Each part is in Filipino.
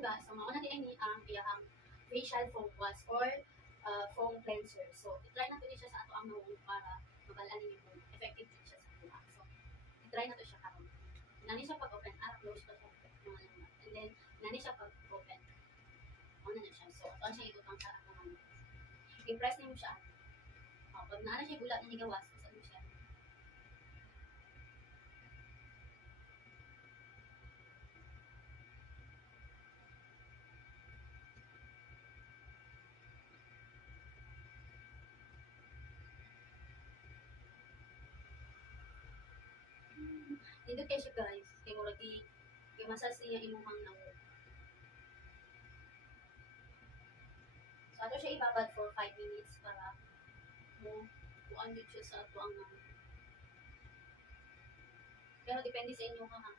langga, so mauna di ini ang iyang facial foam wash or foam cleanser. So, i-try na to siya sa ato ang noong para mabalaan ninyo kung effective din siya sa buha. So, i-try na to siya karon. Nani siya pag-open up, close pa siya mga langga. And then, nani siya pag-open. Mauna na siya. So, ito siya ikutang sa ato ng i-press niyo siya. Pag naana siya bulat na gawas, isa mo siya. Hindi kayo siya guys. Kaya mo lagi, kaya masas niya imuhang nango. So, ato siya ibabad for 5 minutes para mo kuan yun siya sa ato ang nango. Pero depende sa inyo ha.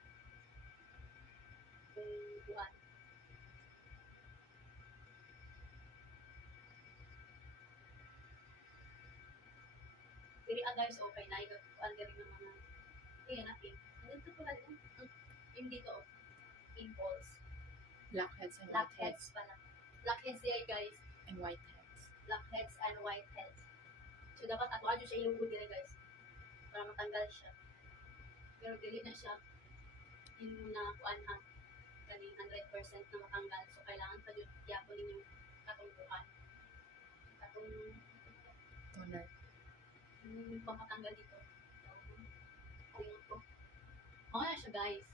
Kung kuan. Dili guys, okay na. Kuan ka rin ng mga kaya natin. Nandito pala din. Yung dito, pimples. Blackheads and Blackheads pala. Blackheads diya guys. and whiteheads. Blackheads and whiteheads. So, dapat ato adyo siya ilugod nila guys. Para matanggal siya. Pero dili na siya yung na kuan ha. Kaning 100% na matanggal. So, kailangan pa yun yapon ninyo katungkuhan. Toner. Yung pamatanggal dito. Ayun po. Oo na siya guys.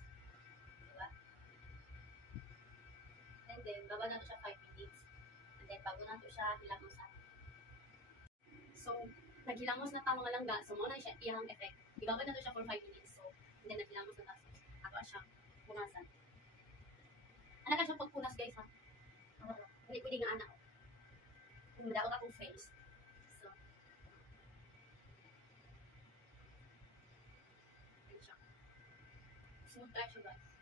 Diba? And then, baba na to siya 5 minutes. And then, bago na to siya hilamusan. So, naghilamos na ta mga langga. So, muna siya iyang effect. Ibaba na to siya for 5 minutes. So, and then, naghilamos na ta. So, ato siya punasan. Anak ka siya pagpunas guys ha. Hindi pwede nga anak. Kung madaot akong face. So, ayan siya. Smooth try siya guys.